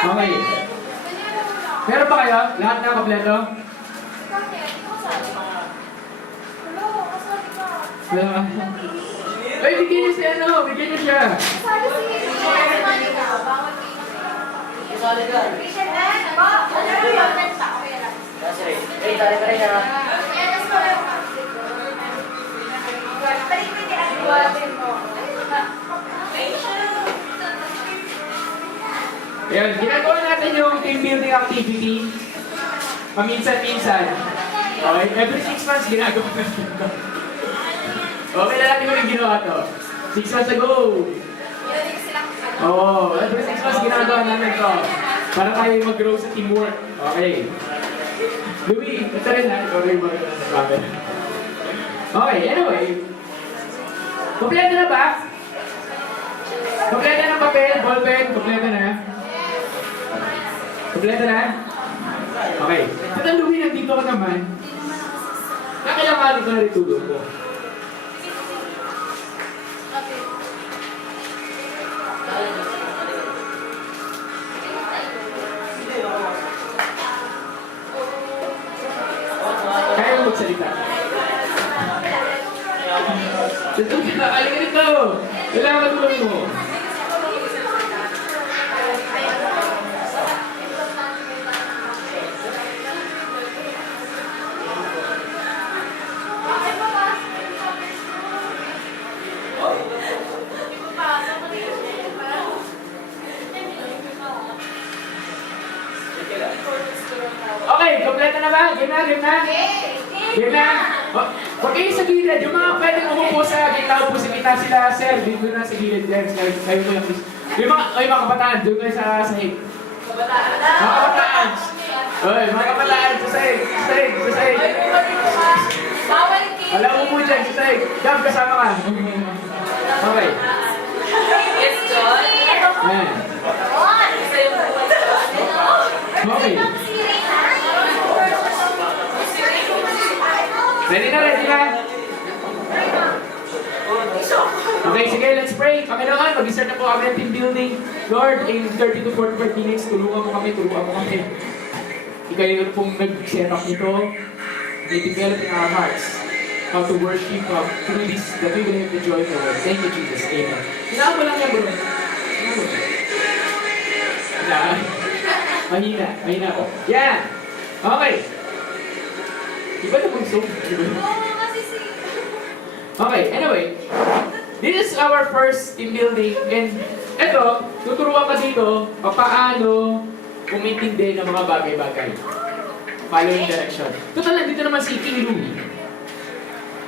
Okay. Meron ba kayo? Lahat na kompleto? Wala. Ay, bigyan niyo siya, ano? Bigyan niyo siya. Ayan, ginagawa natin yung team building activity. Paminsan-minsan. Okay, every 6 months ginagawa natin ito. Okay, lalaki ko rin ginawa to. 6 months ago. Oo, every 6 months ginagawa namin to. Para tayo mag-grow sa teamwork. Okay. Louie, ito rin na. Ito rin mag-grow. Okay, anyway. Kompleto na ba? Kompleto na papel, ballpen, kompleto na. Kompleto na? Okay. Tata Louie, nandito ka naman. Kakailangan ko na rin tulog ko. Kaya mo magsalita. Tutulog ka, alin ka nito. Kailangan matulog mo. Okay, kompleto na ba? Game na, game na? Game na? Huwag kayo sa gilid. Yung mga pwedeng umupo sa gitna, upo si Mita sila, sir. Dito na sa gilid. Kayo ko lang. Yung mga kabataan, doon kayo sa sahig. Mga kabataan. Oy, mga kabataan, sa sahig. Sa sahig, sa sahig. Alam mo po dyan, sa sahig. Gab, kasama ka. Okay. Yes, God. Ayan. Okay. Ready na, ready na? Okay, sige, let's pray. Panginoon, mag-start na po kami ng team building. Lord, in 30 to 45 minutes, tulungan mo kami, tulungan mo kami. Ikaw yung pong nag-set up nito. May develop in our hearts how to worship through this, that we will have the joy of the Lord. Thank you, Jesus. Amen. Hinaan mo lang yan, bro. Hinaan mo. Mahina, mahina ko. Yan! Okay. Iba na pong zoom. Okay, anyway. This is our first team building. And ito, tuturuan ka dito paano umintindi ng mga bagay-bagay. Following direction. Total, dito naman si King Louie.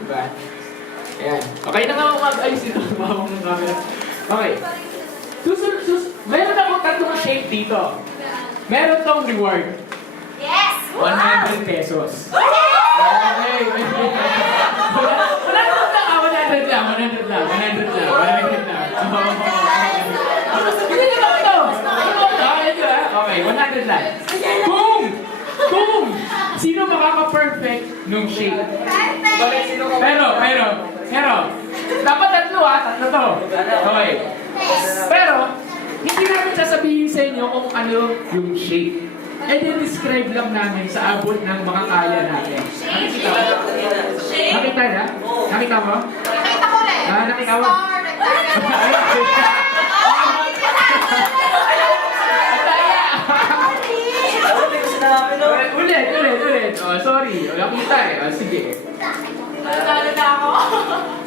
Diba? Ayan. Okay na nga mag-ayos dito. Mawag ng camera. Okay. Meron akong tatlong shape dito. Meron tong reward. Yes! 100 pesos. Okay. Wala naman lang. 100 lang. 100 lang. 100 lang. 100 lang. Hindi na ba ito? Okay, 100 lang. Kung sino makaka-perfect nung shape? Pero, dapat tatlo tatlo to. Okay. Pero, hindi namin sasabihin sa inyo kung ano yung shape. I-describe lang namin sa abot ng mga kaya natin. Nakita mo? Nakita na? Nakita mo? Nakita ko rin. Nakita mo? Ulit. Oh, sorry. Nakita eh. Oh, sige. Nalala na ako.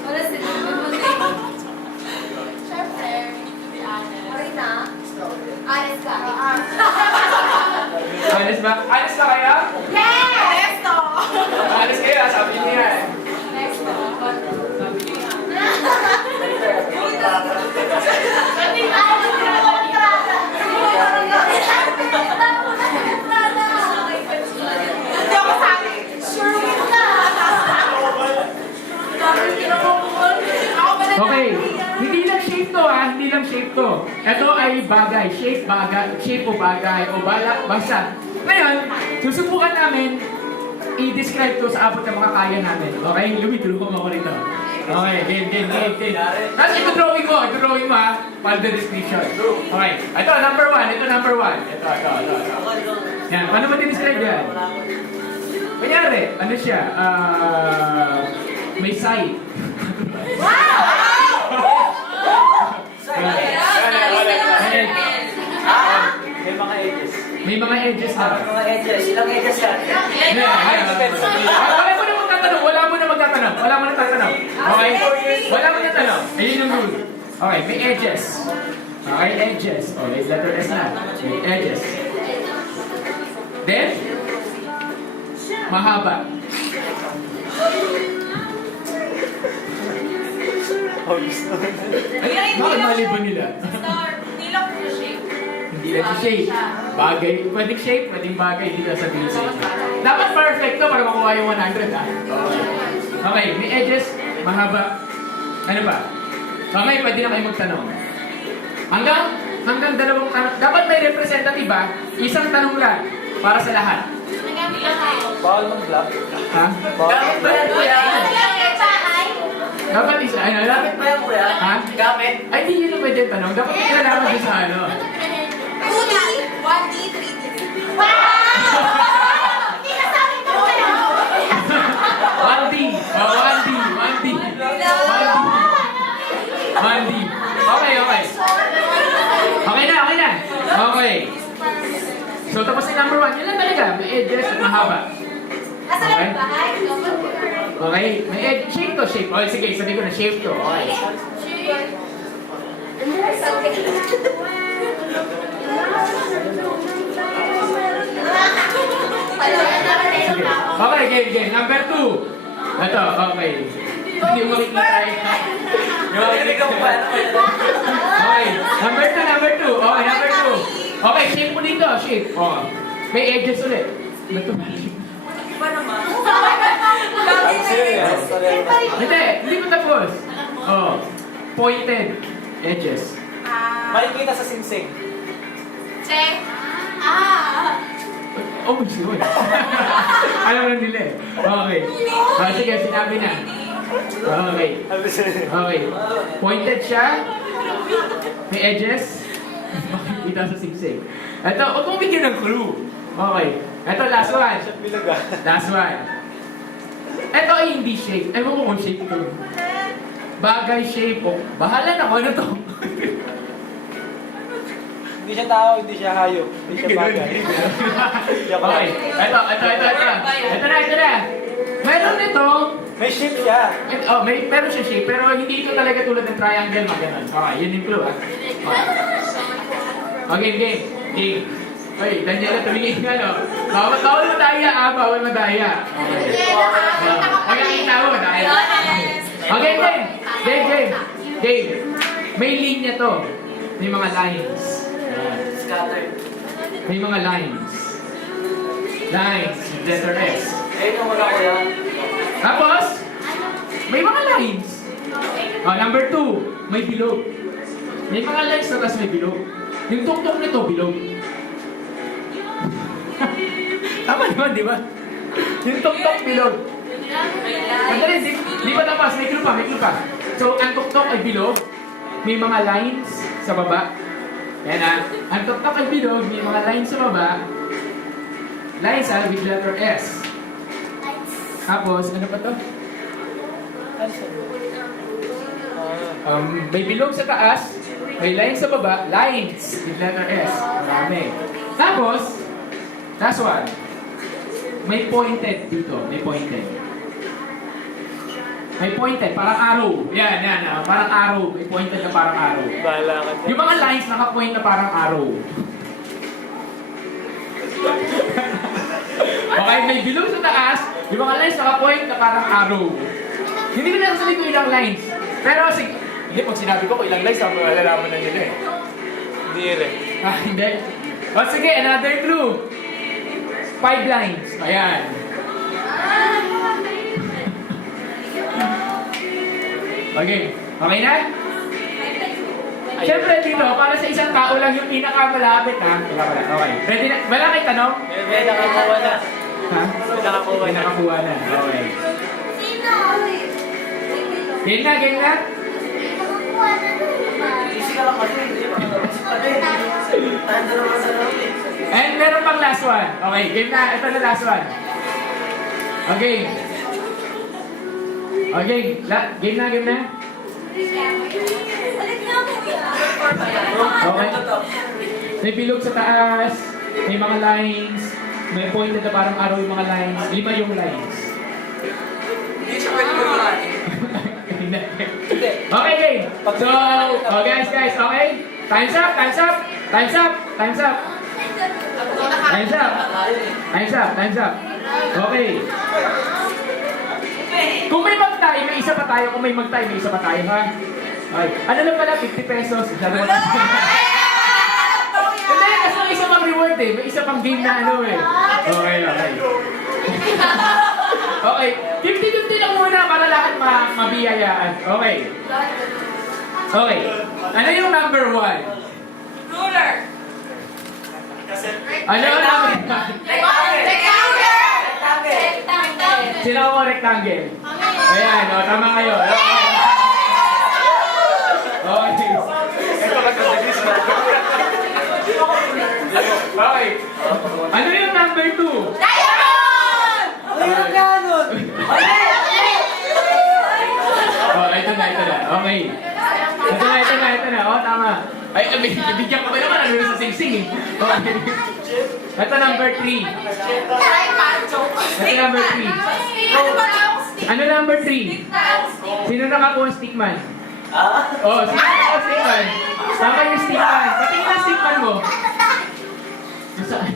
Wala sila. Siyempre, we need to be honest. Marina? Honest ka. Honest ba? Honest ba kayo? Yes! Next to. Honest kayo, sabi niya eh. Next to. Hindi ako sabi. Sure win na. Okay, hindi lang shape to hindi lang shape to. Ito ay bagay, shape o bagay, o basta. Ngayon, susubukan namin i-describe to sa abot ng mga kaya namin. Okay, Louie, tulungan mo ako rito. Okay, game. Tapos ito-drawing mo ha. Para the description. Okay, ito, number one. Ito. Yan, paano mo din-describe yan? Kunyari, ano siya? May side. May mga edges na. Ilang edges yan? Wala mo na magtatanong. Okay? Wala mo na tanong. Ayun yung rule. Okay, may edges. Okay, edges. Okay, letter S na. May edges. Then, mahaba. Ay, bakit maliban nila? Hindi lang po shape. Hindi lang siya shape. Bagay. Pwedeng shape, pwedeng bagay. Hindi ka sabihin sa inyo. Dapat perfect to para makuha yung 100, ha? Okay, may edges, mahaba. Ano ba? Okay, pwede na kayo magtanong. Hanggang dalawang tanong. Dapat may representative, ha? Isang tanong lang para sa lahat. Nagamit lang tayo. Bawal ng vlog. Ha? Gamit ba yan, kuya? Dapat isa. Ano? Dapat Gamit ba yan, kuya? Ha? Gamit? Ay, hindi yun ang pwede tanong. Dapat may nalaman din sa ano. 2D, 1D, 3D. Wow! Hindi na sabi ko kayo. 1D. Oh, 1D. 1D. 1D. Okay. Okay na. Okay. So, tapos yung number 1. Yun lang talaga. May edges at mahaba. Nasa lang ba? Okay? May edge. Shape to, shape. Okay, sige. Sabi ko na shape to. Okay. Okay, game. Number 2. Ito, okay. Hindi mo makikita eh. Narinig ako ba? Okay, number 2. Okay, number 2. Okay, shape mo dito, shape. Oh. May edges ulit. Ito. Iba naman. I'm serious. Hindi pa tapos. Oh. Pointed edges. Makikita sa singsing. Check. Oh, sure. Alam na nila eh. Okay. Sige, sinabi na. Okay. Okay. Pointed siya. May edges. Makikita sa singsing. Ito, huwag mong bigyan ng clue. Okay. Ito, last one. Last one. Ito ay hindi shape. Ewan ko kung shape ito. Bagay shape. Oh, bahala na kung ano to. Hindi siya tao, hindi siya hayop. Hindi siya bagay. Okay. Ito na. Meron nito. May shape siya. Meron siya shape, pero hindi ito talaga tulad ng triangle, mga ganun. Okay, yun yung clue, ah. Okay, game. Oy, Daniela, tumingin ka, no? Bawal madaya, ah. Bawal madaya. Okay. Nakakita mo, madaya. Okay, game. May linya to. May mga lines. Scattered. May mga lines. Lines, letter S. Ayun wala ko yan. Tapos, may mga lines. Number 2, may bilog. May mga lines na tapos may bilog. Yung tungtong nito, bilog. Tama naman, di ba? Yung tungtong, bilog. Andali, di ba tapos? May clue pa. So, ang tungtong ay bilog. May mga lines sa baba. Yan ah. Ang tungtong ay bilog. May mga lines sa baba. Lines with letter S. Tapos, ano pa to? May bilog sa taas, may lines sa baba, lines with letter S. Marami. Tapos, last one. May pointed dito. May pointed, parang arrow. Yan. Parang arrow. May pointed na parang arrow. Bahala ka. Yung mga lines naka-point na parang arrow. Okay, may bilog sa taas, yung mga lines naka-point na parang arrow. Hindi ko nasasabi ko ilang lines. Pero hindi, pag sinabi ko kung ilang lines, malalaman na nila eh. Hindi rin. Hindi. O sige, another clue. 5 lines. Ayan. Okay na? Siyempre dito, para sa isang tao lang yung pinakamalapit ha. Okay. Ready na? Wala kayo tanong? May nakakuha na. Ha? May nakakuha na. Okay. Game na, game na. Easy ka lang kasi. Hindi pa Tanda naman sa namin. And meron pang last one. Okay, game na. Ito na last one. Okay. Okay, game na, game na. Okay. May bilog sa taas, may mga lines, may pointed na parang arrow yung mga lines, 5 yung lines. Hindi siya pwede mag-run. Okay, game. So, oh guys, okay? Time's up, time's up, time's up, time's up. Time's up. Time's up, time's up. Okay. Kung may mag-tie, may isa pa tayo. Kung may mag-tie, may isa pa tayo, ha? Okay. Ano lang pala, 50 pesos. Sabi mo na. Hindi, kasi may isa pang reward eh. May isa pang game na ano eh. Okay, okay. Okay, 50-50 lang muna para lahat mabiyayaan. Okay. Okay. Ano yung number 1? Ruler. Ano yung number 1? Rectangle. Sino ako rectangle? Ayan, o, tama kayo. Okay. Okay. Ano yung number 2? Diamond! Oh, ito na. Okay. Ito na. Oh, tama. Ay, bibigyan ko ba naman? Ano yung sa sing-sing eh. Okay. Ito number 3. Ito number 3. Ano number 3? Sino nakakuha stickman? Oh, sino nakakuha stickman? Tama yung stickman. Patingin ang stickman mo. Saan?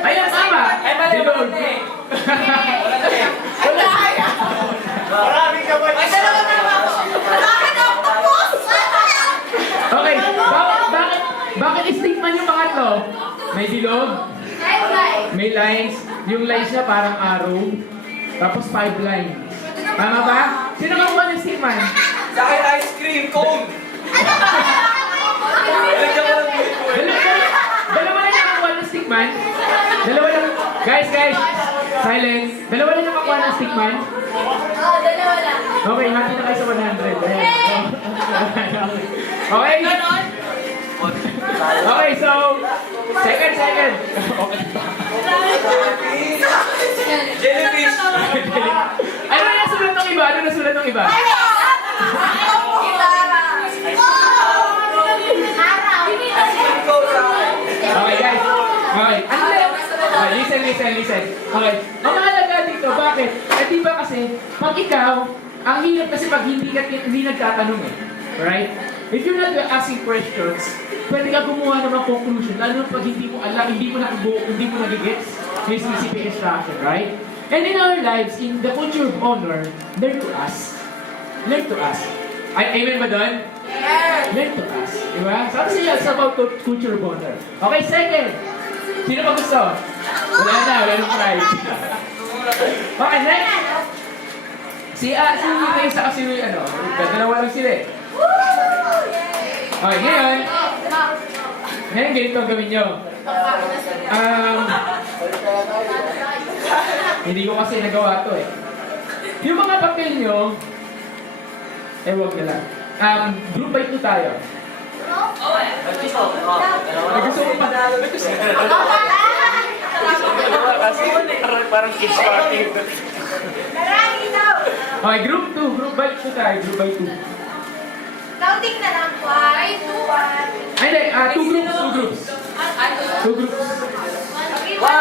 Ayun, tama. Ay, mali. Dilog. Maraming kamay. Ay, dalawa na naman ako. Bakit octopus? Okay, bakit stickman yung pangatlo? May dilog, may lines, yung lines niya parang arrow, tapos 5 lines. Tama ba? Sino kakuha ng stickman? Sa akin, ice cream, cone. Dalawa lang nakakuha ng stickman? Dalawa lang, guys, silence. Dalawa lang nakakuha ng stickman? Oo, dalawa lang. Okay, hati na kayo sa 100. Ayan. Okay? Okay, so, second. Okay. Jellyfish. Ano na nasulat ng iba? Okay, guys. Okay. Ano na? Okay, listen. Okay. Ang mahalaga dito, bakit? Eh, di ba kasi, pag ikaw, ang hirap kasi pag hindi nagtatanong eh. Right? If you're not asking questions, pwede ka gumawa ng mga conclusion, lalo pag hindi mo alam, hindi mo nagigets yung specific instruction, right? And in our lives, in the culture of honor, learn to ask. Amen ba doon? Yes. Learn to ask. Diba? Sabi siya, it's about culture of honor. Okay, second. Sino pa gusto? Wala nang prize. Okay, next. Si Kayo sa kasi ano, dalawa lang sila eh. Okay, ngayon ganito ang gawin nyo. Hindi ko kasi nagawa to eh. Yung mga papel nyo, wag na lang. Group by 2 tayo. Gusto ko panalo. Parang kids party. Okay, group by 2 tayo. Group by 2. Counting na lang. 1, 2, 1. Ay, hindi. 2 groups. 2 groups. Okay, 1, 2.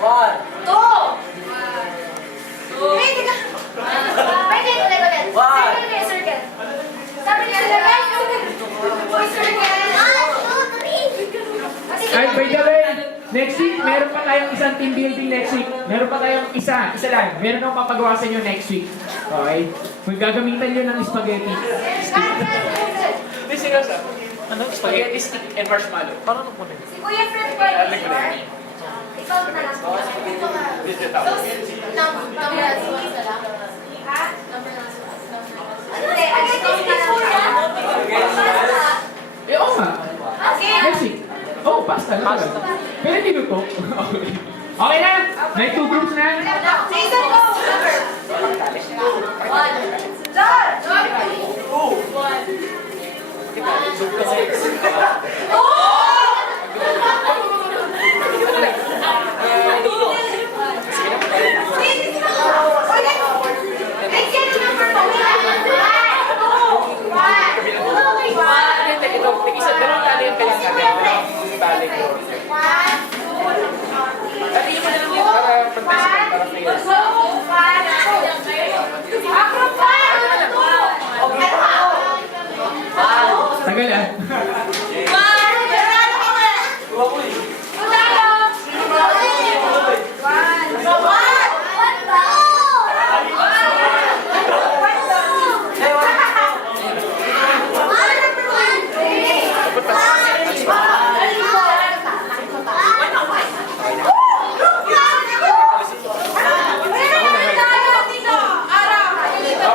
1. 2. Hey, teka. Pwede, ulit. Circle. Sabi niya, circle. 1, 2, 3. Ay, by the way, next week, meron pa tayong isang team building next week. Meron pa tayong isa lang. Meron akong papagawa sa inyo next week. Okay? Kung gagamitan nyo ng spaghetti. Hindi, seryoso. Ano? Spaghetti stick and marshmallow. Parang ano po Si Kuya Fred po, ikaw na lang. Number na lang. Ha? Number na lang. Hindi, Oo nga. Okay. Next week. Oh, pasta lang. Pero hindi luto. Okay na? May 2 groups na? Jason, go! Isa, dalawang tali yung kailangan natin. Dalawang tali ko. Dati mo na lang yun para contestant, para fair. Tagal ah.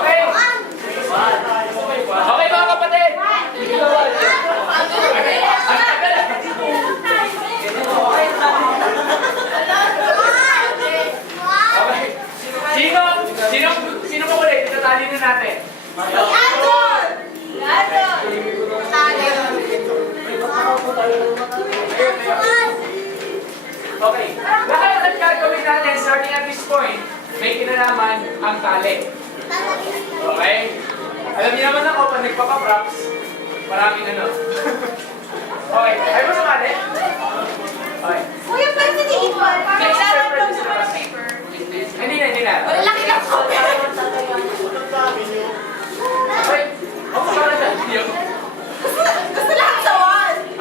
Okay? Okay mga kapatid! Okay. Sino mo ulit? Itatali na natin. Okay. Lahat ng gagawin natin starting at this point, may kinalaman ang tali. Okay? Alam niyo naman ako, pag nagpapaprops, maraming ano. Okay. Ayaw mo sumali? Okay. Hindi na. Okay. Ako sa na siya.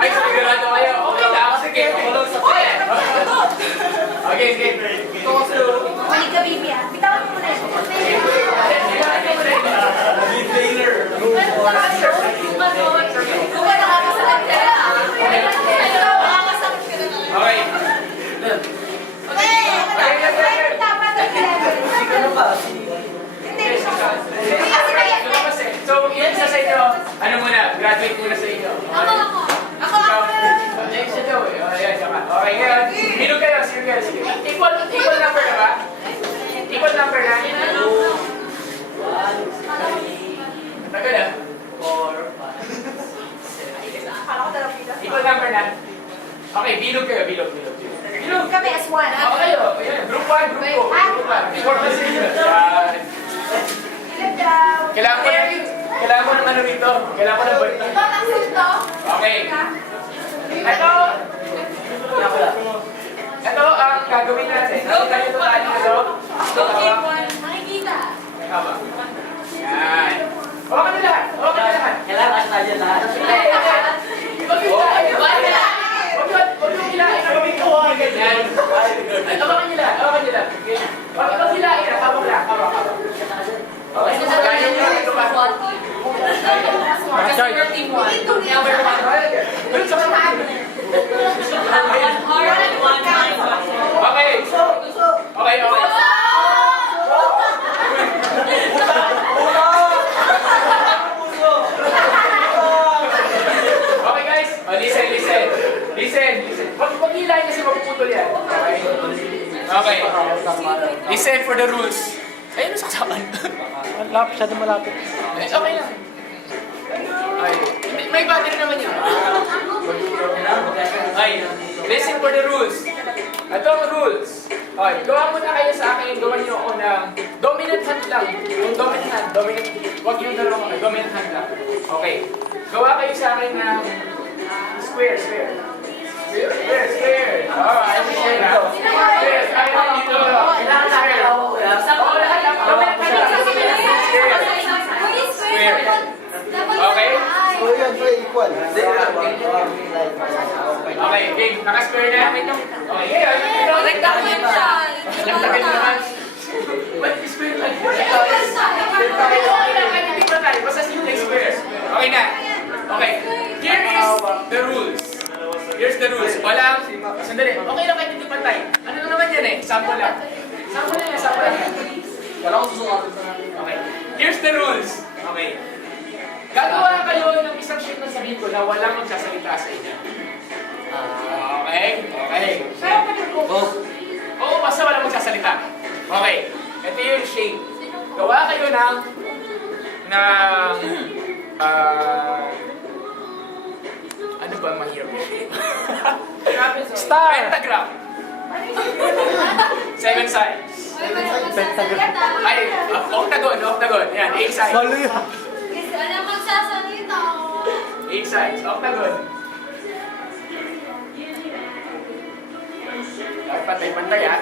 Ay, sigurado kayo. Okay lang. Sige. Okay, sige. Okay. So, yun sa inyo, ano muna, graduate muna sa inyo. Siya daw eh. Ayan, siya ka. Okay, ngayon, sino kayo? Sige. Equal number na ba? Equal number na? Tagal ah. 4, 5, equal number na? Okay, bilog kayo, bilog. Kami as one. Ako kayo, ayan, group 1, group 2. Group 1. Before na sa inyo. Yan. Kailangan mo ng ano rito. Kailangan mo ng balik. Okay. Ito ang gagawin natin. Nakita niyo ito tayo Nakikita. Tama. Yan. Okay na lahat. Kailangan na dyan lahat. Huwag yung hilain na gawin ko. Ganyan. Hawakan nyo lang. Huwag yung hilain na. Hawak lang. Okay. Kaya nyo lang ito ba? Team 1. Good sa mga. Okay. Okay guys, listen. Wag hilahin kasi mapuputol yan. Okay. Listen for the rules. Ayun, saksakan. Malapit. Okay lang. Ay, may battery naman yun. Ay, listen for the rules. Ito ang rules. Okay, gawa muna kayo sa akin. Gawa niyo ako ng dominant hand lang. Yung dominant. Huwag yung dalawang kamay. Dominant hand lang. Okay. Gawa kayo sa akin ng square. Alright, square na. Square. Kaya na dito. Square. Oo, lahat lang. Dominant hand lang. Square. Okay? Equal. Okay, game. Naka-square na. Okay, ngayon. Nagtakin siya. Nagtakin naman. What is square like? Okay lang, hindi pa tayo. Basta simple square. Okay na. Okay. Here is the rules. Here's the rules. Walang, sandali. Okay lang kahit hindi pa tayo. Ano na naman yan eh? Sample lang. Wala akong susunod. Okay. Here's the rules. Okay. Gagawa kayo ng isang sheet na sabihin ko na walang magsasalita sa inyo. Okay. Oo, basta walang magsasalita. Okay. Ito yung shape. gawa kayo ng ano ba ang mahirap? Star! Pentagram. 7 sides. Ay, octagon. Yan, 8 sides. Malo yun. Ano magsasalita? 8 sides, octagon. Dapat pantay-pantay ah.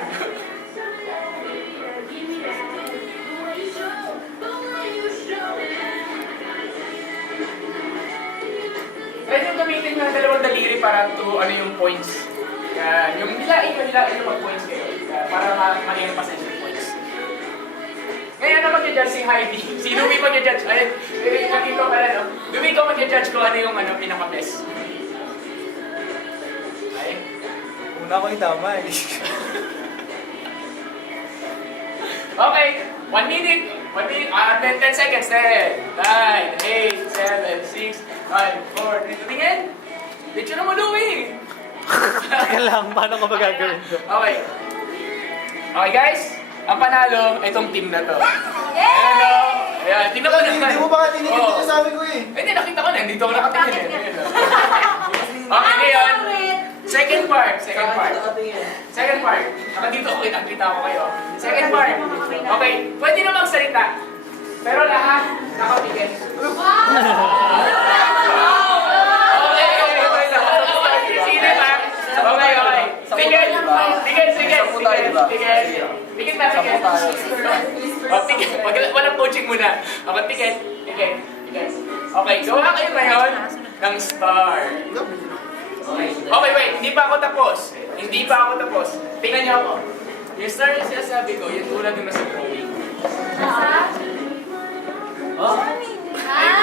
Pwede yung gamitin ng dalawang daliri para to ano yung points. Yung hilain yung mag-points kayo. Para ma-gain pa sa yung points. Ngayon na mag-judge si Heidi. Si Louie mag-judge. Ayun, nakita ko pala no. Louie ko mag-judge ko ano yung pinaka-best. Ay. Una ko yung tama eh. Okay, 1 minute. 10 seconds. 10, 9, 8, 7, 6, 5, 4, 3. Tingin. Picture mo, Louie. Teka lang, paano ka magagawin to? Okay. Okay guys, ang panalo, itong team na to. Ayan o. Ayan, tingnan ko naman. Hindi mo ba tinigil Oo. dito sa amin ko eh? Hindi, nakita ko na. Dito ako nakatingin eh. Ayan, o. Okay, ngayon. Second part. Nakadito ko, kita ko kayo. Second part. Okay, pwede na magsalita. Pero lahat, nakapigil. Sino ba? Okay. Tigil na. Walang coaching muna. Ako, tigil. Okay, gawa kayo ngayon ng star. Okay, wait. Hindi pa ako tapos. Tingnan niyo ako. Yung star na sinasabi ko, yung tulad yung nasa drawing.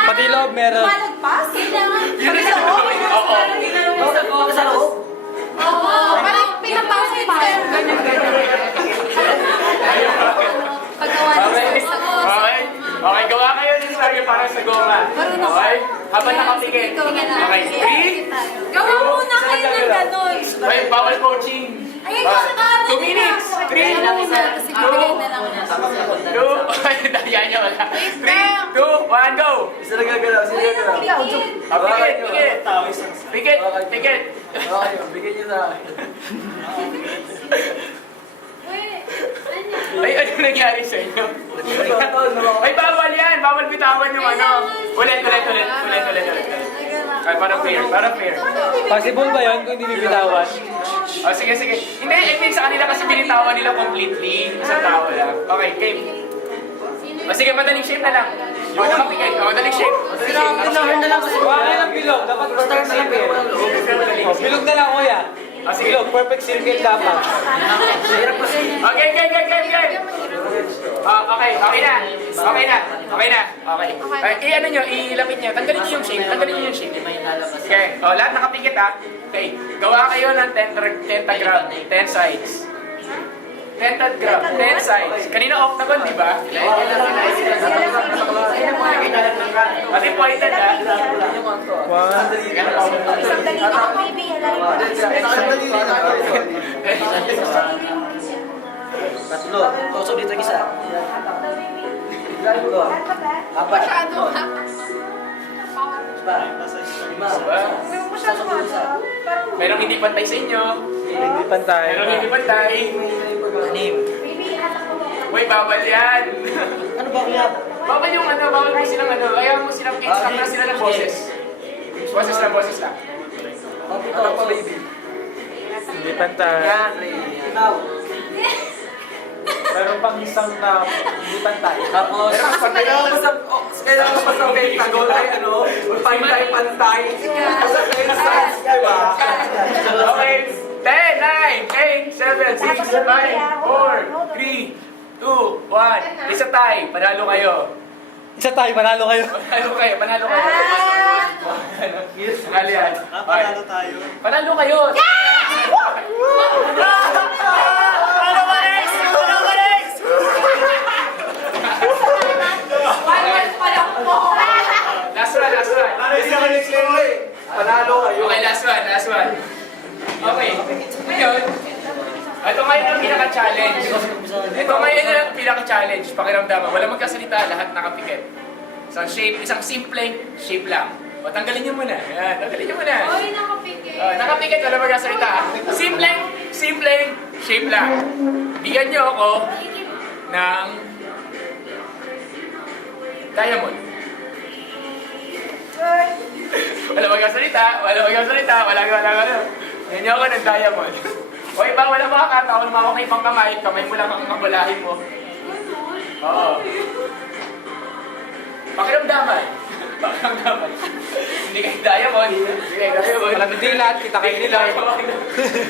Pati loob meron. Malagpas? Yun ang sa drawing. Oo. Sa loob? Oo, parang pinapasok pa. Paggawa ng Okay, gawa kayo ng star yung parang sa goma. Okay? Habang nakapigil. Okay, 3. Gawa muna kayo ng ganun. Ay, bawal coaching. Ayun ko sa mga 2 minutes. 3, 2, 2, ay, dahil niya wala. 3, 2, 1, go! Isa na gagalaw. Pikit. Okay, bigyan niyo sa akin. Ay, ano nangyari sa inyo? Ay, bawal yan. Bawal bitawan yung ano. Ulit. Ay, parang fair. Possible ba yun kung hindi bibitawan? Oh, sige. Hindi, I think sa kanila kasi binitawan nila completely. Isang tao lang. Okay, game. O sige, madaling shape na lang. Yung nakapigay. O, madaling shape. Tinahan na lang kasi. Huwag kayo ng bilog. Dapat Start na lang pero walang loob. Oh, bilog na lang kuya. O, sige. Bilog, perfect circle dapat. Mahirap kasi. Okay. Okay na. Okay. I-ano nyo, ilapit nyo. Tanggalin nyo yung shape. Okay. O, lahat nakapikit ha. Okay. Gawa kayo ng pentagram. 10 sides. Pentagram. 10 sides. Kanina octagon, di ba? Kasi pointed ha. Sandali na ako, baby. Sandali rin ako. Tatlo. Toso dito ang isa. Tatlo. Apat. Masyado ha. Lima. Masyado ha. Pero hindi pantay sa inyo. Hindi pantay. Pero hindi pantay. Anim. Baby, anak ko ba? Uy, bawal yan. Ano ba kaya? Bawal yung bawal mo silang ayaw mo silang instruct na sila ng boses. Boses lang. Ano pa baby? Hindi pantay. Yan, Ray. Ikaw. Meron pang isang na hindi pantay. Tapos, kailangan mo sa pentagon ay ano, pantay. Sa size, di ba? Okay. 10, 9, 8, 7, 6, 5, 4, 3, 2, 1. Isa tayo. Panalo kayo. Isa tayo, manalo kayo. Panalo kayo. Panalo yan. Panalo tayo. Panalo kayo. Last one. Panalo kayo. Okay, last one. Okay. Ngayon, Ito ngayon ang pinaka-challenge. Ito ngayon ang pinaka-challenge. Pakiramdaman. Wala magkasalita, lahat nakapikit. Isang simpleng shape lang. O, tanggalin niyo muna. Ayan, tanggalin niyo muna. Oy, nakapikit. Nakapikit, wala magkasalita. Simpleng shape lang. Bigyan niyo ako ng diamond. Wala magkasalita. Bigyan niyo ako ng diamond. O iba, wala makakataon, ako na ibang kamay mo lang ang kabulahin mo. Oo. Pakiramdaman. Hindi kayo diamond. Walang dilat, kita kayo nila.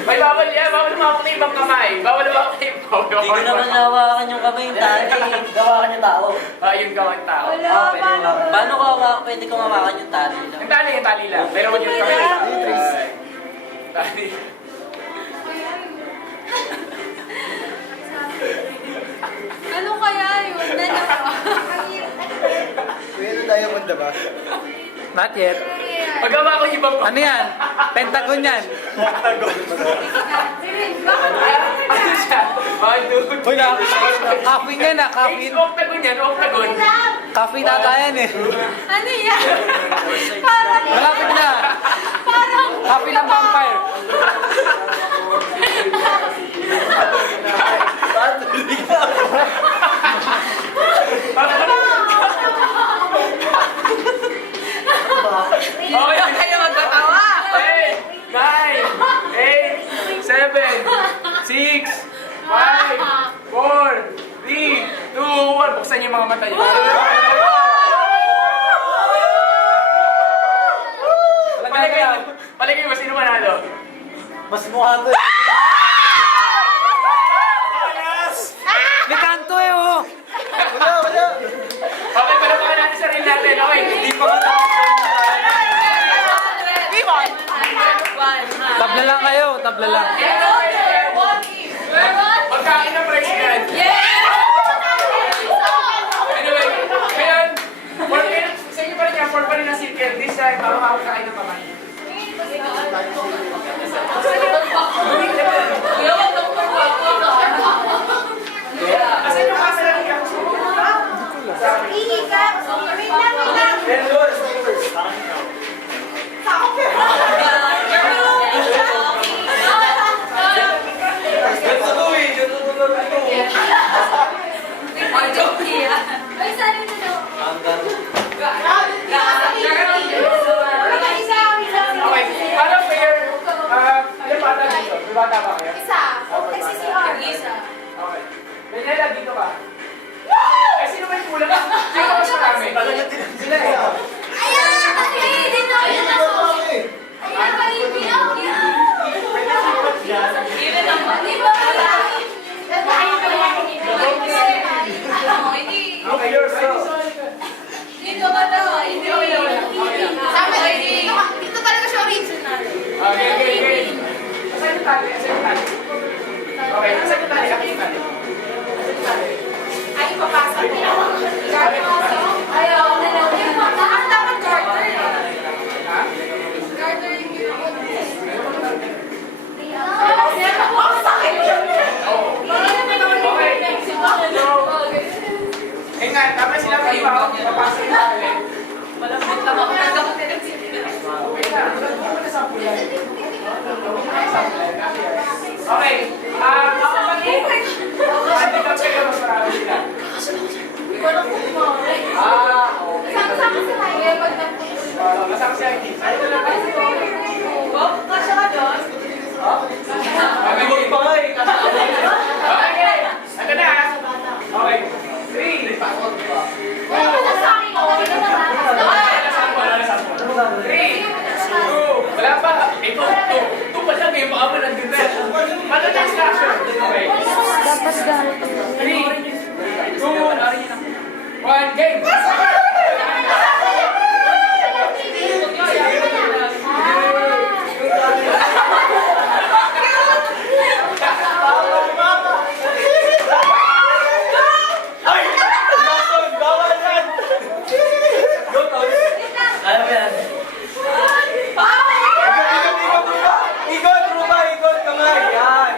May bawal yan, bawal lumawak na ibang kamay. Bawal lumawak na ibang kamay. Hindi ko naman nawakan yung kamay yung tali. Gawakan yung tao. Yung gawang tao. Wala, Pwede paano? hawakan. Paano ko hawakan? Pwede ko hawakan yung tali lang. Yung tali lang. Pero huwag yung kamay. Tali. Ano kaya yun? Kuya, ano diamond na ba? Not yet. Paggawa ko yung ibang Ano yan? Pentagon yan. Ano siya? Uy, coffee nga na, coffee. Octagon yan, octagon. Coffee na yan eh. Ano yan? Parang... Malapit na. Parang... Coffee ng vampire. Okay, kayo magtatawa. 10, 9, 8, 7, 6, 5, 4, 3, 2, 1. Buksan niyo yung mga mata niyo. Palagay mo, sino manalo? Mas mukha to eh. May kanto eh oh. Wala. Okay, palapakan natin sarili natin. Okay, hindi pa ka Tabla lang kayo, tabla lang. Pagkain ng price yan. Anyway, ngayon, sa inyo pa rin yan, 4 pa rin ang circle. This time, makakain ng kamay. Asan yung camera niya? Okay, paano fair? Ano bata dito? May bata ba kayo? Okay. Daniela, dito ka. Eh, sino ba yung kulang? Sino ba mas marami? Sila eh. Okay, you're so. Dito ka daw. Dito talaga siya original. Okay. Asan yung tali? Okay, asan yung tali? Akin yung tali. Ay, papasok niya. Ayaw na lang. Dapat garter. Ha? Garter yung ginawa. Eh nga, tama sila kayo. Papasok yung tali. Malapit lang ako. Okay na. Muna sa pulan. Okay. Ako pati. Hindi ka kayo mas marami sila. Okay. Sama-sama sila. Kaya pag nagpunta. Kasama siya hindi. Sa'yo na lang kayo. Kasya ka doon? Okay. Okay. Ito na. Okay. 3. Wala sa akin. Wala sa 3. 2. Wala pa. Ito pa lang eh. Baka mo nandun na. Ano na instruction? Okay. 3, 2, 1, game! Ano ba yan? Ikot, Ruba, ikot kamay. Yan.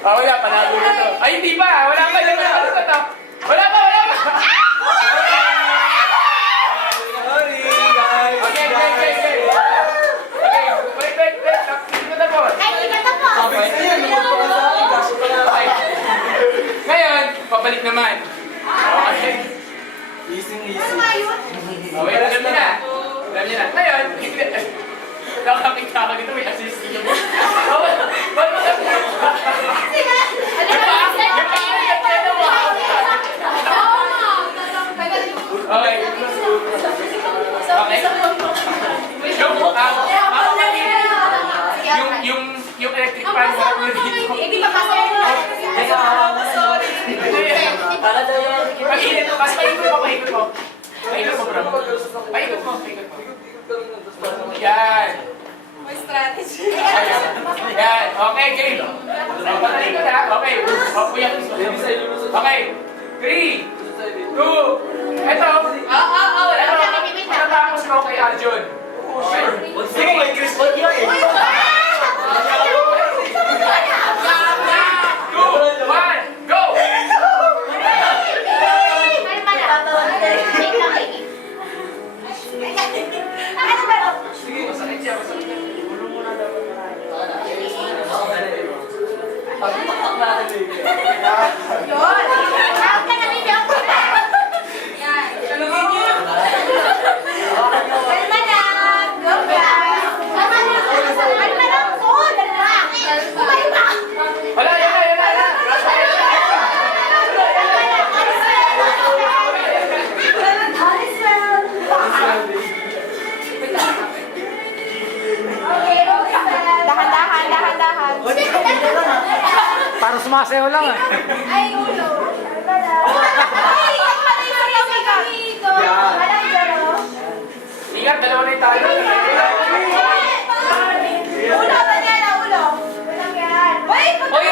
Wala, panalo na to. Ay, hindi pa. Wala pa. Wala pa. Wala pa. Sorry, guys. Okay. Okay, wait. Hindi ko tapos. Ay, hindi ka tapos. Sabi ko sa'yo, lumot pa ka sa akin. Kaso pa nga. Okay. Ngayon, pabalik naman. Okay. Easy. Okay, alam niyo na. Ngayon, nakakita ka dito, may assist niyo. Ba't mo sabi mo? Okay. Yung electric fan sa akin dito. Hindi pa pasok mo. Sorry. Para daw yan. Pag-init mo, mas paikot mo, bro. Paikot mo. Yan. May strategy. Yan. Okay, game. Patayin ko na. Okay. Okay. 3, 2, eto. Matatapos ko kay Arjun. Okay. Sino kay Chris Paul yan eh? 2, 1, go! Masakit siya. Pag-pakpak natin eh. Wala, yan na. Dahan-dahan. Para sumasayaw lang ah. Ay, ulo. Ay, pala yung dito. Walang garo. Ingat, dalawa na yung tayo. Ulo, banana, ulo. Walang yan. Wait, Oy,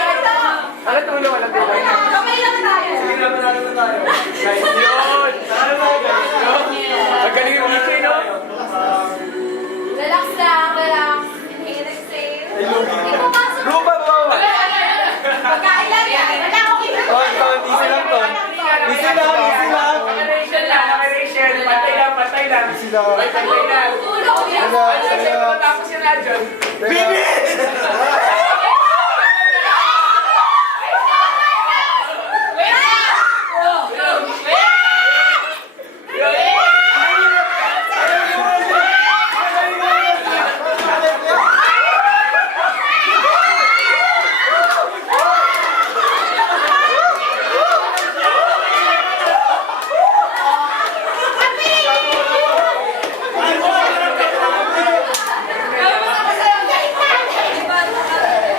ano tulo? Walang tulo. Kamay lang tayo. Sige na, panalo na tayo. Guys, yun. Magaling yung weekend, no? Relax lang, relax. Inhale, exhale. Ay, lugi. Ipapasok. Lupa ba? Pagkain lang yan. Wala akong Easy lang to. Easy lang. Naka-ration lang, naka-ration. Patay lang. Easy lang. Ay, patay lang. ulo. Wala, Ano sa'yo wala. matapos yun na, John? Bibi!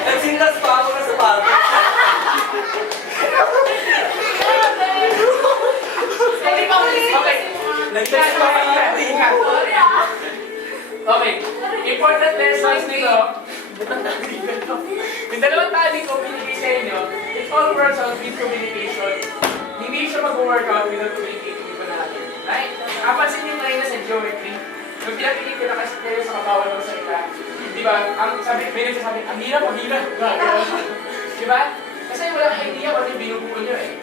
Nagsindas pa ako na sa bago. Okay. Nag-text pa ako na. Okay. Important lessons dito. Yung dalawang tali ko binigay sa inyo, it all works out with communication. Hindi siya mag-workout without communicating with one another. Right? Kapansin niyo ngayon sa geometry, yung pinapili ko na kasi kayo sa kabawal ng salita, di ba? Ang sabi, may nagsasabi, ang hirap. Di ba? Kasi walang idea kung ano yung binubuo nyo eh.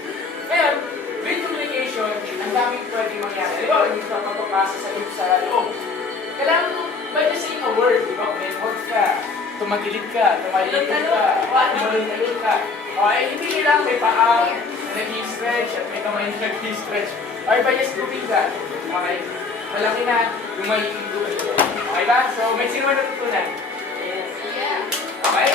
Ngayon, with communication, ang daming pwedeng mangyari. Di ba? Hindi ka magpapasa sa loob. Kailangan mo, by just saying a word, di ba? May hold ka, tumagilid ka, tumalikod ka, tumaluntalun ka. Okay, hindi kailangan may paa na nag-stretch at may kamay na nag-stretch. Or by just moving ka. Okay? Malaki na, yung maliit doon. Okay ba? So, may sino man natutunan? Okay?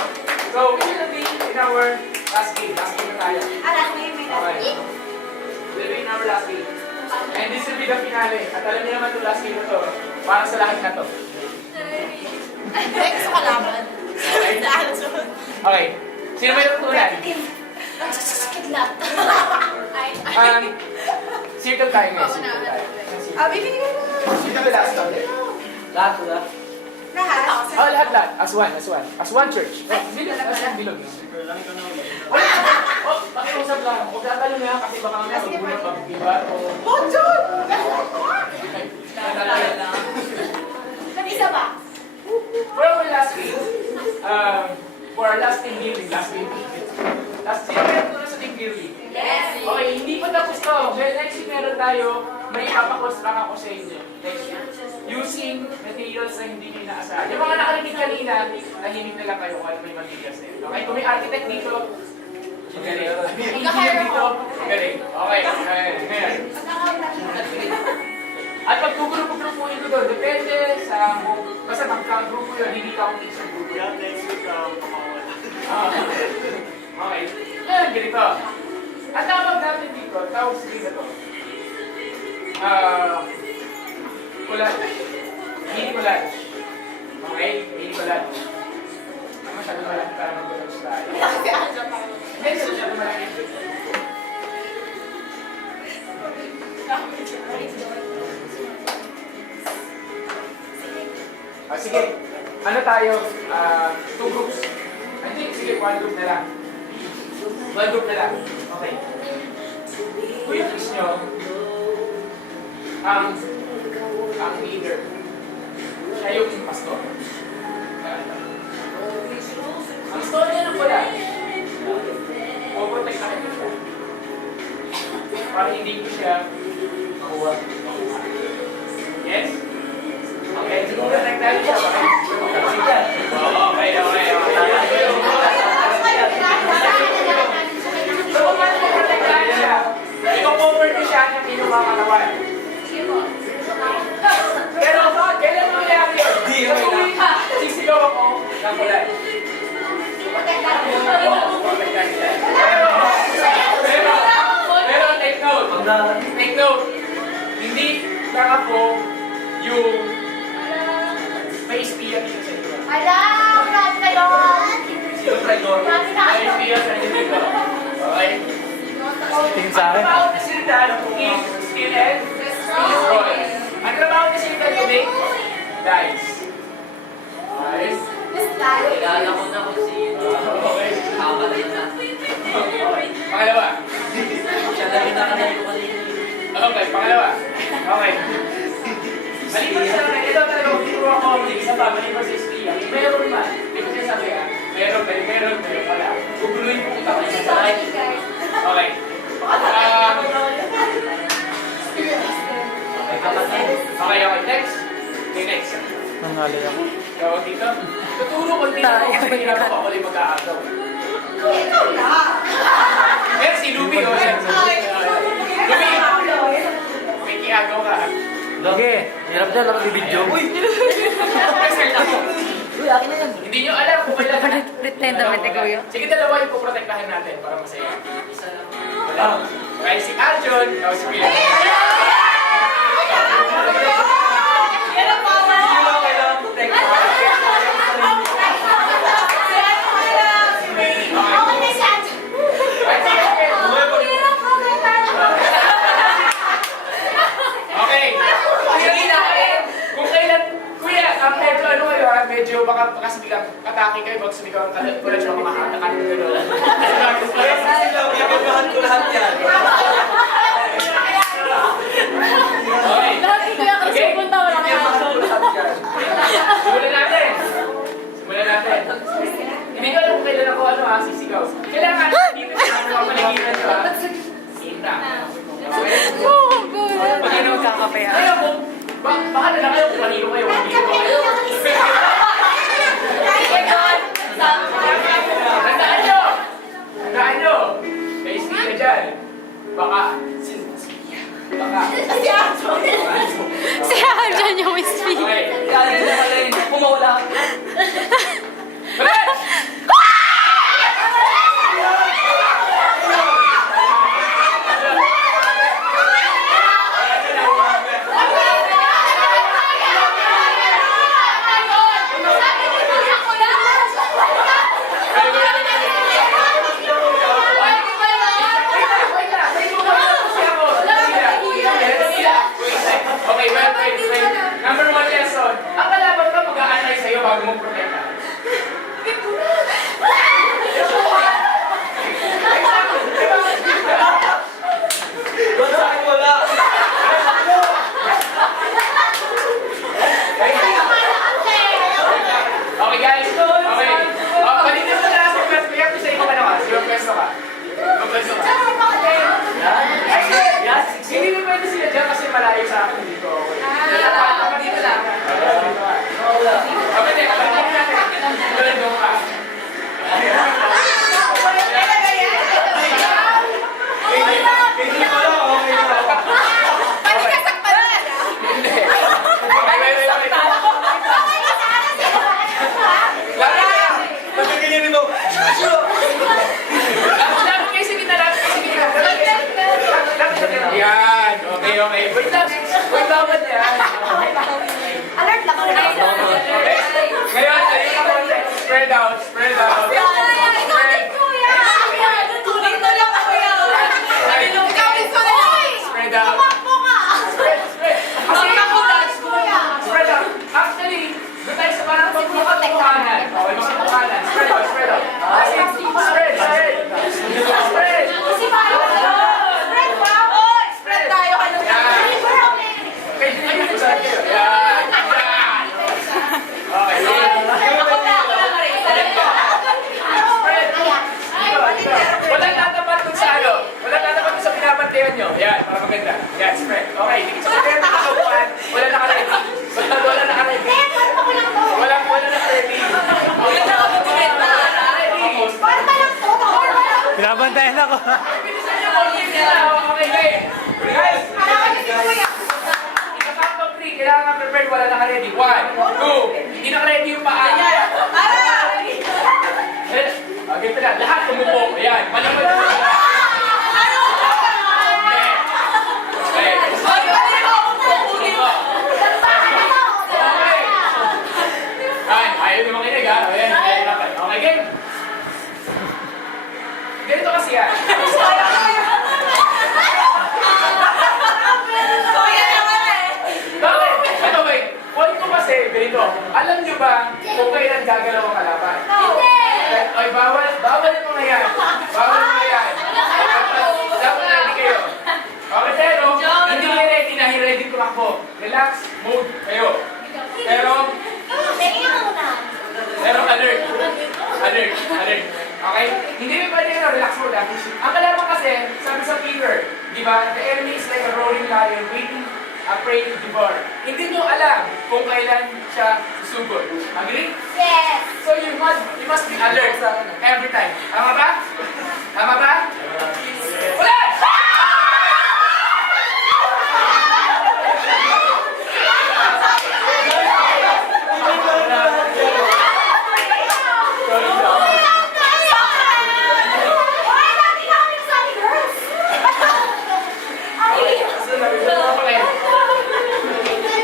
So, we will be in our last game. Last game na tayo. Okay. We'll be in our last game. And this will be the finale. At alam niyo naman itong last game na to. Para sa lahat na to. Gusto ka laban. Okay. Sino may natutunan? Kidlat. Circle tayo guys. Circle tayo. Bibili ka na. Sino may last time? Lahat ko na. Lahat? Oh, lahat. As one church. Bilog. As one bilog. Wala. Oh, pakiusap lang. Huwag tatalo na kasi baka nga magulang pa. Diba? Oh, John! Isa ba? For our last game, for our last team building, last game, Tapos sino meron ko na sa team building? Yes. Okay, hindi pa tapos to. Well, next week meron tayo, may ipapakonstruct ako sa inyo. Next week. Using materials na hindi nyo inaasahan. Yung mga nakarinig kanina, tahimik na lang kayo kung ano may materials na yun. Okay, kung may architect dito, magaling. May engineer dito, magaling. Okay, ngayon. At pag gugrupo-grupo ito doon, depende sa, basta magka-grupo yun, hindi ka kung isang grupo. Yeah, next week, Okay. Ngayon, ganito. Ang tawag natin dito, tawag sa dito to. Collage. Mini collage. Okay? Mini collage. Masyado malaki para mag-collage tayo. Next, masyado malaki. Sige. Ano tayo? Two groups. I think, sige, one group na lang. One group na lang. Okay. Kuya Chris nyo, ang leader. Siya yung pastor. Ang story niya ng wala. Poprotect na kayo siya. Para hindi ko siya makuha. Yes? Okay, siguro protectahan siya. Okay, okay. So kung paano protectahan siya, iko-cover ko siya ng inyong mga katawan. Pero kailan mangyayari yun? Sa tuwing sisigaw ako ng kulay. Pero take note, hindi lang ako yung may espiya dito sa inyo. Alam! Grabe kayo! Sino traidor? Grabe na May kayo! espiya sa inyo. Okay? Tingin sa akin. Ang trabaho ni Sindan, is still and destroy. Ang trabaho ni Sindan today, guys. Guys. Kilala ko na kung sino. Okay. Kakalit na. Okay. Pangalawa. Siya na rin nakalayo ko kanina. Okay, pangalawa. Okay. Maliban sa ito talaga kung tinuro ako, isa pa, maliban sa espiya. Meron man. Hindi ko siya sabi meron pala. Guguluhin ko kita kayo sa side. Okay. Okay, next. Okay, next. Nangalay ako. Tawag dito. Tuturo ko dito ako kasi mahirap ako ulit mag-aagaw. Ikaw lang! Pero si Luby, oh. Luby, may kiagaw ka. Sige, hirap dyan, dapat i-video. Uy! Uy, akin na yan. Hindi nyo alam kung kailan. Pretend naman ikaw yun. Sige, dalawa yung puprotektahan natin para masaya. Isa lang. Wala. Kaya si Arjun, tapos si Kuya. Yan ang power! Sino lang kailangan protect? Okay na siya! Okay. Kung kailan, Kuya, medyo ano kayo ha, medyo baka kasi biglang katake kayo, pag sumigaw ang kalat, wala siya makahatakan ng gano'n. Kaya sa sila, gagawin ko lahat yan. Okay. Lahat yung kuya kasi pupunta, wala kaya action. Simulan natin. Hindi ko alam kung kailan ako sisigaw. Kailangan dito sa mga paligiran ko ha. Sinta. Oh, good. Pag ano, kaya kung, baka na lang kayo kung kanino kayo, kung hindi ko kayo. Tandaan nyo. May istiya dyan. Baka. Si Arjun yung speak. Okay. Galing na pala yun. Pumawala. Balik! Okay, wait. Number one lesson. Ang kalaban ka mag-aanay sa'yo bago mo protekta. anak ko. Bilisan niyo po, bilisan na. Okay, game. Guys, ika-count of 3, kailangan prepared, wala naka-ready. 1, 2, hindi naka-ready yung paa. Okay, ito na. Lahat tumupo. Ayan, malaman na. Okay. Fine, ayaw naman kinig ha. Ayan, okay, game. Ganito kasi yan. Bakit? Ito, wait. Point ko kasi, ganito. Alam nyo ba kung kailan gagalaw ang kalaban? Ay, bawal yung mga yan. Bawal yung mga yan. Dapat ready kayo. Okay, pero hindi kayo ready na ready tumakbo. Relax, move kayo. Pero alert. Alert. Okay? Hindi mo pwede na relax mode. Ang kalaban kasi, sabi sa Peter, di ba? The enemy is like a roaring lion waiting prey to devour. Hindi nyo alam kung kailan siya susugod. Agree? Yes! So you must be alert every time. Tama ba? Tama ba? Ulit!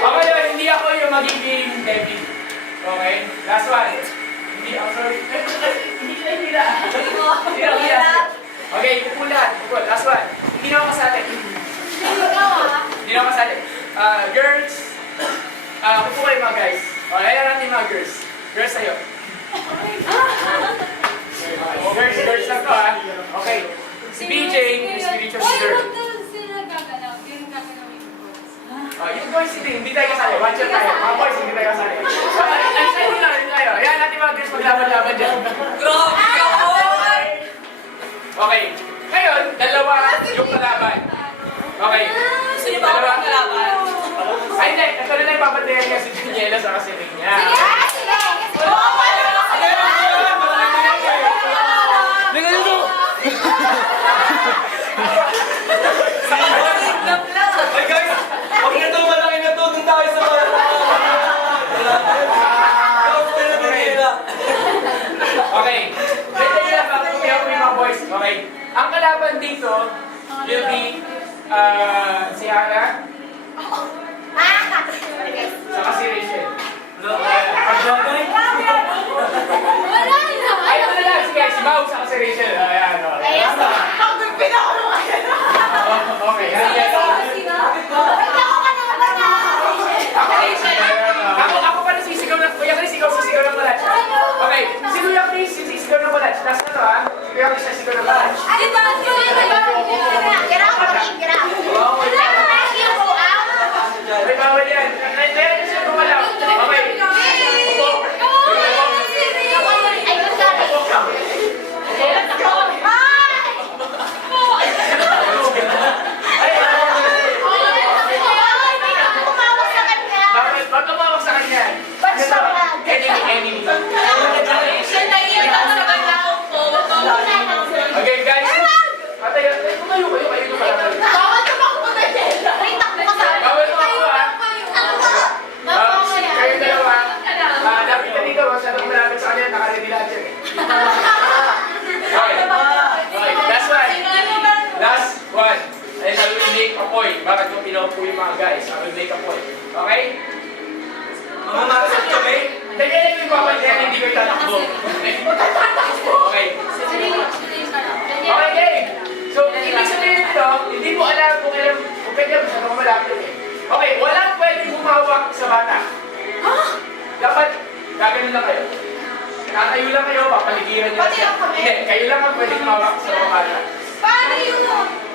Okay, hindi ako yung magiging David. Okay? Last one. Hindi ako, sorry. Hindi kita hila. Hindi ako hila. Okay, upulat. Last one. Hindi na ako kasali. Hindi na ako kasali. Girls. Upo kayo mga guys. Okay, ayan natin mga girls. Girls sa'yo. Girls lang to ha. Okay. Si BJ, spiritual leader. Yung boys hindi tayo kasali. Watch out tayo. Mga boys hindi tayo kasali. Hindi tayo. Ayan natin mga girls maglaban-laban dyan. Okay. Ngayon, dalawa yung kalaban. Okay. Sino ba ang kalaban? Ay, hindi. Ito na lang ipapantayan niya si Daniela sa kasiling niya. Tingnan nyo to. Ay guys, huwag na ito, malaki na ito. Doon tayo sa mga... Okay. Dito lang ako yung mga boys. Okay. Ang kalaban dito will be si Hana saka si Rachel. Ay, ito na lang. Sige, si Mau saka si Rachel. Ayan. Okay. Okay. Ako pa nasisigaw na. Kuya Chris, ikaw sisigaw ng balat. Okay. Si Kuya Chris, sisigaw ng balat. Last na to ha. Si Kuya Chris, sisigaw ng balat. May bawal yan. Kaya kasi gumalaw. Okay. Upo. Upo ka. Ba't tumawag sa kanya? Enemy. Okay guys. Patay. Tumayo kayo. Kayo na pala. Bawal mo ako ha. Kayo dalawa. Lapit ka dito. Masyadong malapit sa kanya. Nakaready lahat yan. Okay. Last one. Last one. And I will make a point. Bakit ko pinaupo yung mga guys? I will make a point. Okay? Mga marasal kami. Tagyan lang yung papansin, hindi ko itatakbo. Okay. Okay, game. So, ibig sabihin nito, hindi mo alam kung kailan masyadong malapit eh. Okay, walang pwedeng humawak sa bata. Dapat, gaganon lang kayo. Tatayo lang kayo, papaligiran nyo lang siya. Hindi, kayo lang ang pwedeng humawak sa mga bata. Paano yun?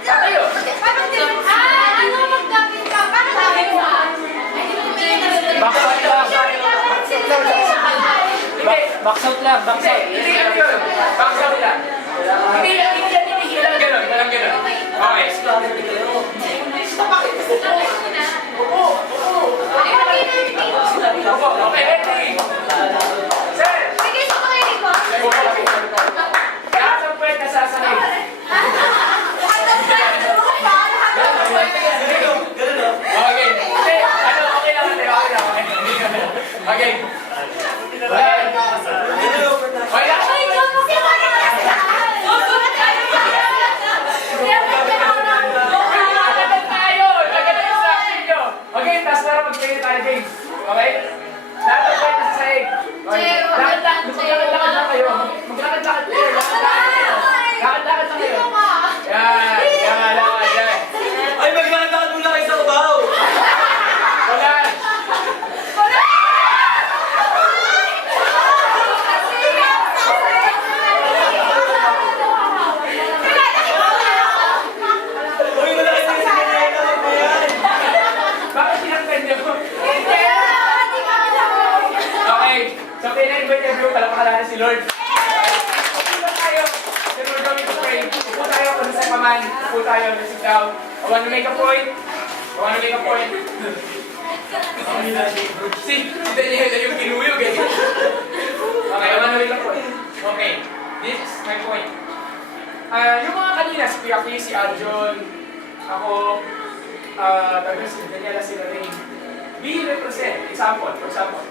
Tatayo. Paano din? Ano magdamit ka? Paano gawin mo? Back out lang. Hindi. Box out lang. Box Hindi, out. hindi ano yun. Box out lang. Hindi yan hinihilang gano'n. Walang gano'n. Okay. Upo. Upo. Okay, ready. Sir. Sige, sa pakinig ko. Lahat ng pwede nasasanay. Okay. Okay. Magkakaroon tayo! Magkakaroon yung sakin nyo! Okay, tapos para mag-play tayo, James. Okay? Lahat ng tayo nasa sahig. Okay? Lakad-lakad lang kayo. Maglakad-lakad kayo. Lakad-lakad lang kayo. Yan! Yan! Yan! Ay, maglalakad muna kayo sa kabaw! Wala! Uy, malaki sa yan! Bakit sinaktan nyo? Okay, so pina-invite everyone, palakalanan si Lord. Upo tayo. Si Lord, going to pray. Upo tayo kung saan pa man. Upo tayo, sit down. I want to make a point. I want to make a point. Si Daniela yung kinuyog eh. Okay, I want to make a point. Okay, this is my point. Yung mga kanina, si Kuya Kay, si Arjon, ako, tapos si Daniela, si Lorraine, we represent, example, for example,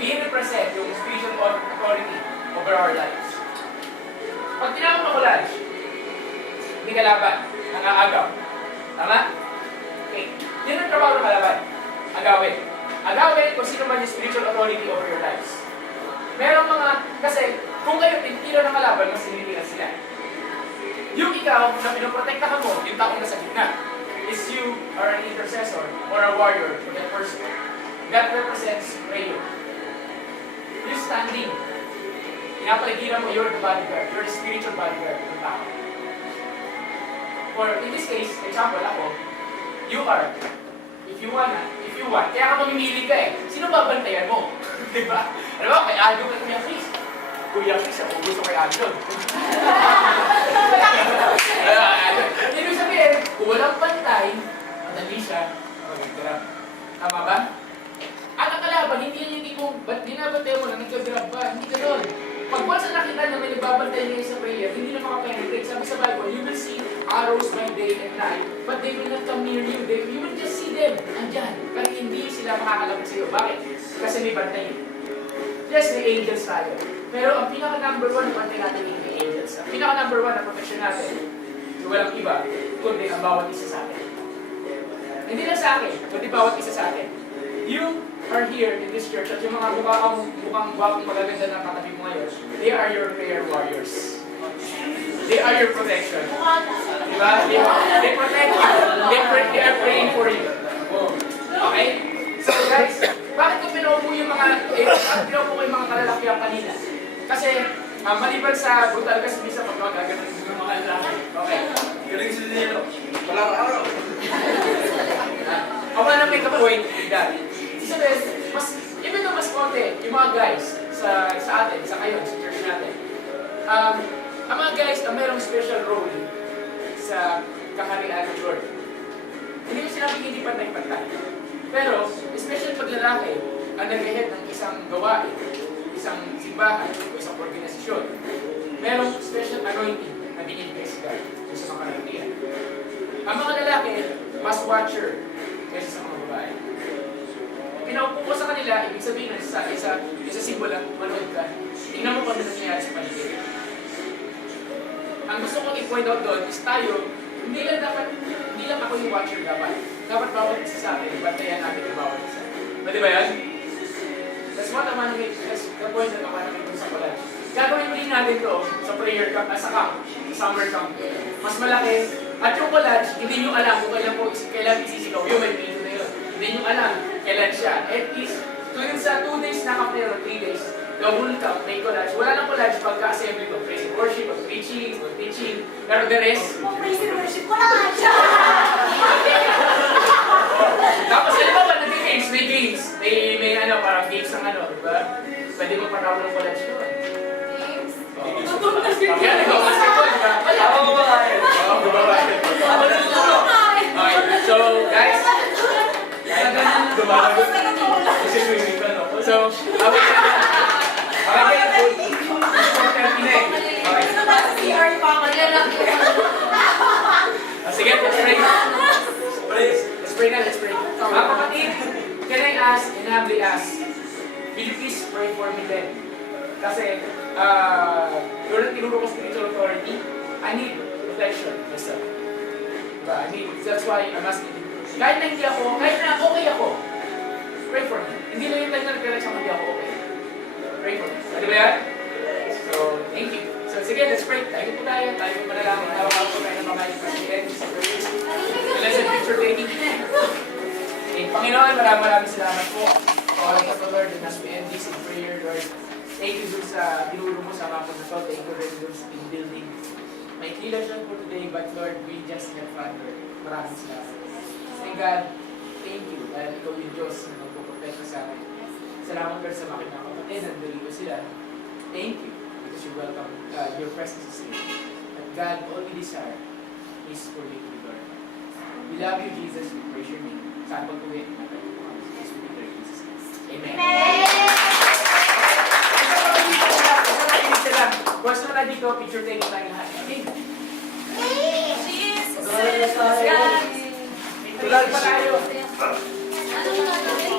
we represent yung spiritual authority over our lives. Pag tinawag mo ko lunch, hindi ka laban, nangaagaw. Tama? Okay. Yun ang trabaho ng kalaban. Agawin. Agawin kung sino man yung spiritual authority over your lives. Merong mga, kasi kung kayo tintilo ng kalaban, mas siniligan sila. Yung ikaw na pinoprotektahan mo, yung taong nasa gitna, is you are an intercessor or a warrior for that person. That represents prayer. You're standing. Pinapaligiran mo, you're the bodyguard. You're the spiritual bodyguard ng tao. Or in this case, example ako, you are. If you want, kaya ka mamimili ka eh. Sino babantayan mo? Diba? Ano ba? Kay Aldo kay Kuya Chris. Kuya Chris, ako gusto kay Aldo. Ibig sabihin, kung walang pantay, madali siya mag-grab. Tama ba? Ang kalaban, hindi yan yung tipong, ba't dinabantay mo na nag-grab ba? Hindi gano'n. Pag once na nakita na may nagbabantay niya sa prayer, hindi na makapenetrate. Sabi sa Bible, you will see arrows by day and night, but they will not come near you. You will just see them. Andyan. Pero hindi sila makakalapit sa iyo. Bakit? Kasi may bantay. Yes, may angels tayo. Pero ang pinaka-number one na bantay natin hindi may angels. Ang pinaka-number one na protection natin, walang iba, kundi ang bawat isa sa atin. Hindi lang sa akin, kundi bawat isa sa atin. You are here in this church at yung mga mukhang gwapong magaganda na katabi mo ngayon, they are your prayer warriors. They are your protection. Diba? They protect you. They are praying for you. Okay? So guys, bakit ko pinaupo yung mga kalalakihan kanina? Kasi maliban sa brutal kasi bisa pag magaganon yung mga lalaki. Okay? Galing sila nila. Walang araw. I wanna make a point with that. Sabihin, even though mas konti, yung mga guys sa atin, sa kayo, sa church natin, ang mga guys na mayroong special role sa kaharian ng Lord. Hindi ko sinabing hindi pantay-pantay. Pero, especially pag lalaki, ang nag-head ng isang gawain, isang simbahan, o isang organisasyon, mayroong special anointing na binibigay sa God sa mga kalalakihan. Ang mga lalaki, mas watcher kaysa sa mga babae. Pinaupo ko sa kanila, ibig sabihin isa simbolo lang, manood ka. Tingnan mo kung ano nangyayari sa paligid. Ang gusto kong i-point out doon is tayo, hindi lang ako yung watcher dapat. Dapat bawat isa sa atin, bantayan natin yung bawat isa. Pwede ba yan? That's what I want to make, that's the point that I want to make sa college. Gagawin din natin to sa prayer camp, sa camp, sa summer camp. Mas malaki. At yung college, hindi nyo alam kung kailan isisigaw yung may video na yun. Hindi nyo alam kailan siya. At least, tuwing sa 2 days na camp na yun, 3 days, the whole camp, may college. Wala nang college pagka-assembly ko, praise and worship, preaching, teaching. Pero the rest, Praise and worship ko lang siya! tapos alam mo ba, nag-games, may games. May ano, parang games ng ano, di ba? Pwede mo patawag ng college yun. James? Kaya nag-basketball, di ba? Ako mo ba kayo? Oo, babasketball. Okay, so guys, kasi swimming pa, no? So, okay Ito ba sa CR pa ako? Yan lang yun. sige, let's pray. Let's pray na, let's pray. Mga kapatid, can I ask and humbly ask will you please pray for me then? Kasi, yun ang tinuro ko spiritual authority. I need reflection myself. Diba? That's why I'm asking you. Kahit na hindi ako, kahit na okay ako, pray for me. Hindi lang yung time na nag-relax ako, hindi ako okay. Pray for me. Di ba yan? So, thank you. So, sige, let's pray. Tayo po tayo. Tayo po manalangin. Tawag po tayo ng mga president sa prayers. Blessed future lady. Okay, Panginoon, maraming salamat po. All of the Lord, and as we end this in prayer, Lord, thank you dun sa tinuro mo sa mga pagkakot. Thank you rin dun sa team building. May kila siya for today, but Lord, we just have fun, Lord. Maraming salamat. Thank God, thank you. Dahil ikaw yung Diyos na magpuprotekta sa akin. Salamat, Lord, sa mga kapatid. Nandito sila. Thank you. Because you welcome, your presence is here. At God, all we desire is for you to be glorified. We love you, Jesus. We praise your name. Saan pag-uwi? Amen. Gusto na dito, picture taking tayo lahat. Okay? Jesus! Glorious tayo. God! Tulad pa tayo. Ano yung